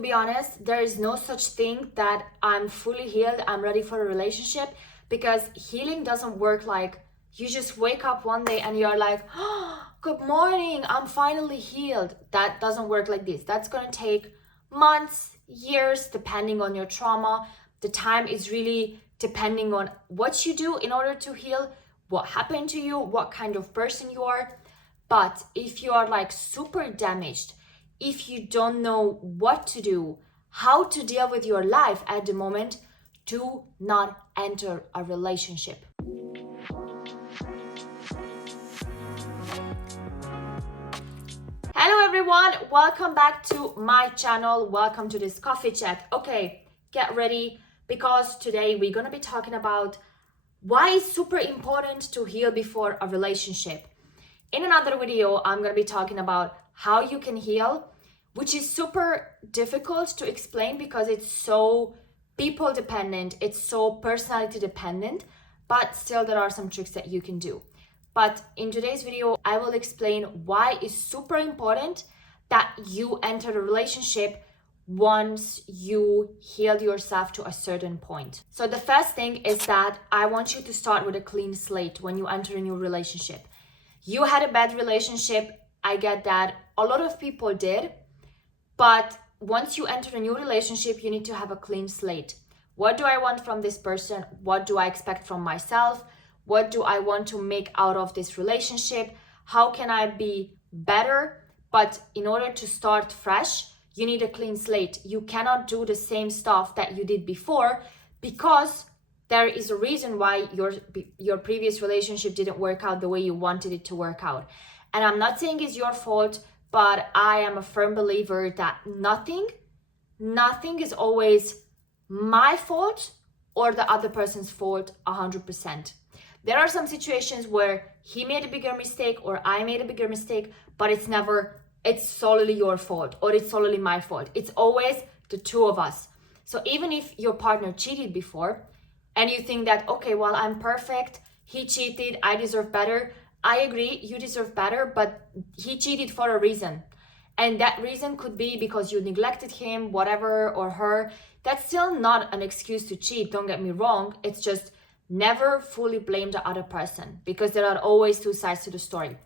To be honest, there is no such thing that I'm fully healed, I'm ready for a relationship, because healing doesn't work like you just wake up one day and you're like, oh, good morning, I'm finally healed. That doesn't work like this. That's gonna take months, years, depending on your trauma. The time is really depending on what you do in order to heal, what happened to you, what kind of person you are. But if you are like super damaged, if you don't know what to do, how to deal with your life at the moment, do not enter a relationship. Hello everyone, welcome back to my channel. Welcome to this coffee chat. Okay, get ready, because today we're gonna be talking about why it's super important to heal before a relationship. In another video, I'm gonna be talking about how you can heal, which is super difficult to explain because it's so people dependent, it's so personality dependent, but still there are some tricks that you can do. But in today's video, I will explain why it's super important that you enter a relationship once you healed yourself to a certain point. So the first thing is that I want you to start with a clean slate when you enter a new relationship. You had a bad relationship, I get that. A lot of people did, but once you enter a new relationship, you need to have a clean slate. What do I want from this person? What do I expect from myself? What do I want to make out of this relationship? How can I be better? But in order to start fresh, you need a clean slate. You cannot do the same stuff that you did before, because there is a reason why your previous relationship didn't work out the way you wanted it to work out. And I'm not saying it's your fault, but I am a firm believer that nothing is always my fault or the other person's fault 100%. There are some situations where he made a bigger mistake or I made a bigger mistake, but it's solely your fault or it's solely my fault. It's always the two of us. So even if your partner cheated before and you think that, okay, well, I'm perfect, he cheated, I deserve better. I agree, you deserve better, but he cheated for a reason. And that reason could be because you neglected him, whatever, or her. That's still not an excuse to cheat, don't get me wrong. It's just never fully blame the other person, because there are always two sides to the story.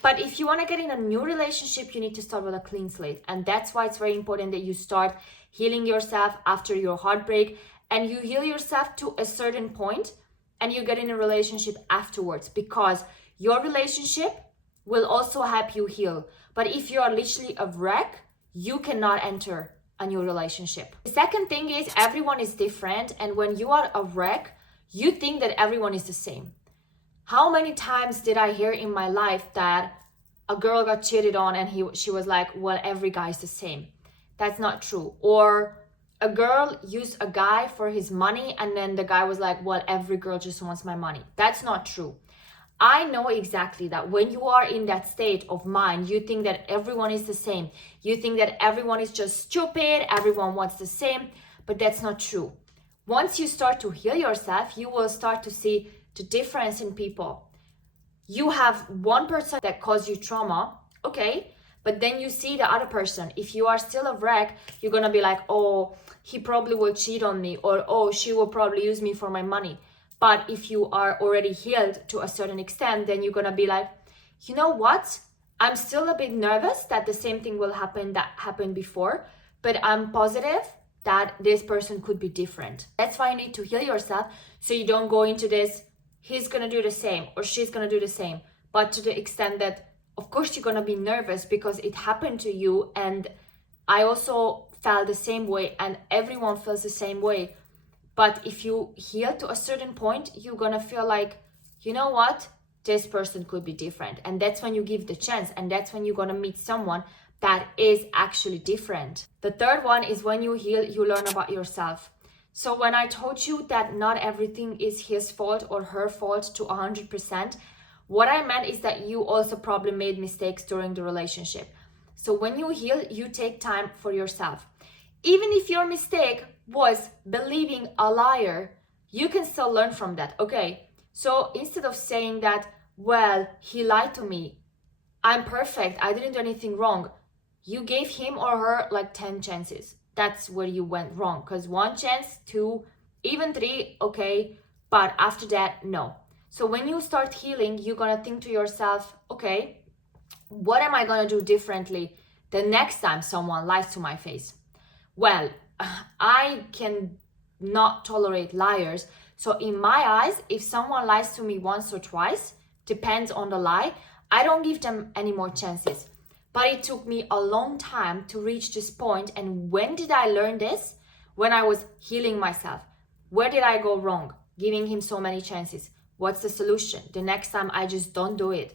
But if you want to get in a new relationship, you need to start with a clean slate. And that's why it's very important that you start healing yourself after your heartbreak, and you heal yourself to a certain point and you get in a relationship afterwards, because your relationship will also help you heal. But if you are literally a wreck, you cannot enter a new relationship. The second thing is everyone is different, and when you are a wreck, you think that everyone is the same. How many times did I hear in my life that a girl got cheated on and she was like, well, every guy is the same. That's not true. Or a girl used a guy for his money and then the guy was like, well, every girl just wants my money. That's not true. I know exactly that when you are in that state of mind, you think that everyone is the same. You think that everyone is just stupid, everyone wants the same, but that's not true. Once you start to heal yourself, you will start to see the difference in people. You have one person that caused you trauma, okay, but then you see the other person. If you are still a wreck, you're gonna be like, oh, he probably will cheat on me, or oh, she will probably use me for my money. But if you are already healed to a certain extent, then you're gonna be like, you know what? I'm still a bit nervous that the same thing will happen that happened before, but I'm positive that this person could be different. That's why you need to heal yourself, so you don't go into this, he's gonna do the same or she's gonna do the same, but to the extent that, of course, you're gonna be nervous because it happened to you, and I also felt the same way, and everyone feels the same way. But if you heal to a certain point, you're gonna feel like, you know what, this person could be different. And that's when you give the chance, and that's when you're gonna meet someone that is actually different. The third one is when you heal, you learn about yourself. So when I told you that not everything is his fault or her fault to 100%, what I meant is that you also probably made mistakes during the relationship. So when you heal, you take time for yourself. Even if your mistake was believing a liar, you can still learn from that, okay? So instead of saying that, well, he lied to me, I'm perfect, I didn't do anything wrong, you gave him or her like 10 chances. that's where you went wrong. Because 1 chance, 2, even 3, okay, but after that, no. So when you start healing, you're gonna think to yourself, okay, what am I gonna do differently the next time someone lies to my face? Well, I can not tolerate liars. So in my eyes, if someone lies to me once or twice, depends on the lie, I don't give them any more chances. But it took me a long time to reach this point. And when did I learn this? When I was healing myself. Where did I go wrong? Giving him so many chances. What's the solution? The next time I just don't do it.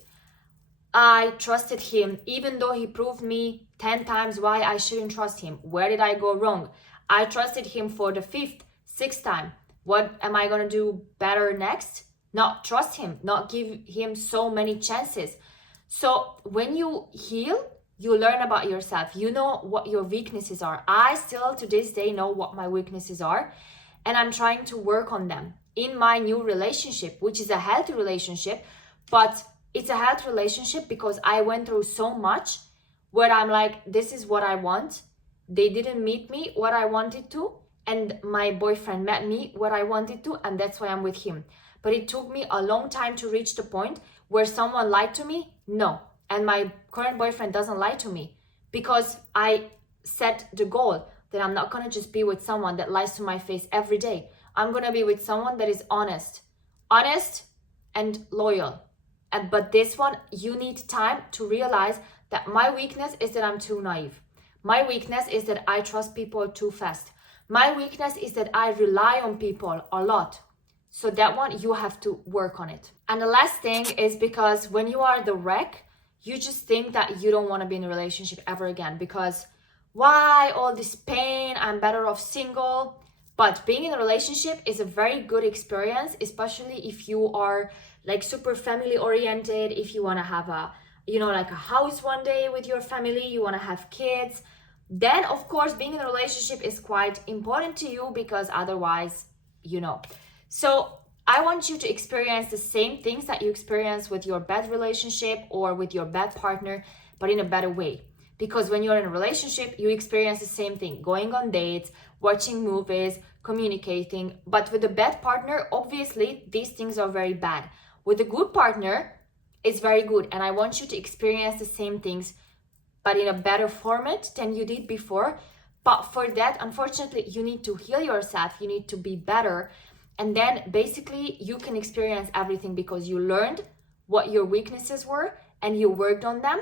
I trusted him, even though he proved me 10 times why I shouldn't trust him. Where did I go wrong? I trusted him for the 5th, 6th time. What am I gonna do better next? Not trust him, not give him so many chances. So when you heal, you learn about yourself. You know what your weaknesses are. I still to this day know what my weaknesses are, and I'm trying to work on them in my new relationship, which is a healthy relationship, but it's a healthy relationship because I went through so much where I'm like, this is what I want. They didn't meet me what I wanted to, and my boyfriend met me what I wanted to, and that's why I'm with him. But it took me a long time to reach the point where someone lied to me. No. And my current boyfriend doesn't lie to me because I set the goal that I'm not gonna just be with someone that lies to my face every day. I'm gonna be with someone that is honest and loyal. But this one, you need time to realize that my weakness is that I'm too naive. My weakness is that I trust people too fast. My weakness is that I rely on people a lot. So that one, you have to work on it. And the last thing is because when you are the wreck, you just think that you don't want to be in a relationship ever again because why all this pain? I'm better off single. But being in a relationship is a very good experience, especially if you are like super family oriented, if you want to have a, like a house one day with your family, you want to have kids. Then of course, being in a relationship is quite important to you because otherwise, So I want you to experience the same things that you experience with your bad relationship or with your bad partner, but in a better way. Because when you're in a relationship, you experience the same thing, going on dates, watching movies, communicating. But with a bad partner, obviously, these things are very bad. With a good partner, it's very good. And I want you to experience the same things, but in a better format than you did before. But for that, unfortunately, you need to heal yourself. You need to be better. And then basically, you can experience everything because you learned what your weaknesses were and you worked on them.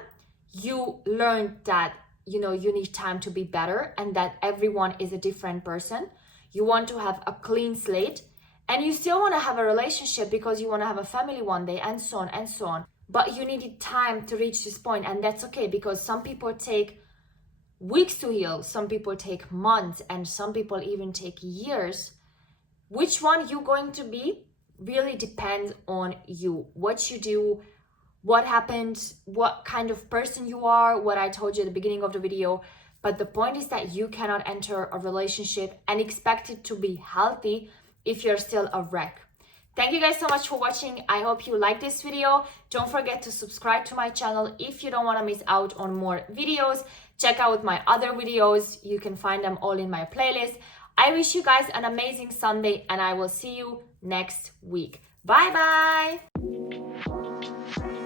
You learned that, you need time to be better and that everyone is a different person. You want to have a clean slate and you still want to have a relationship because you want to have a family one day and so on and so on. But you needed time to reach this point, and that's okay because some people take weeks to heal, some people take months, and some people even take years. Which one you're going to be really depends on you, what you do, what happened, what kind of person you are, what I told you at the beginning of the video. But the point is that you cannot enter a relationship and expect it to be healthy if you're still a wreck. Thank you guys so much for watching. I hope you like this video. Don't forget to subscribe to my channel if you don't want to miss out on more videos. Check out my other videos. You can find them all in my playlist. I wish you guys an amazing Sunday and I will see you next week. Bye bye.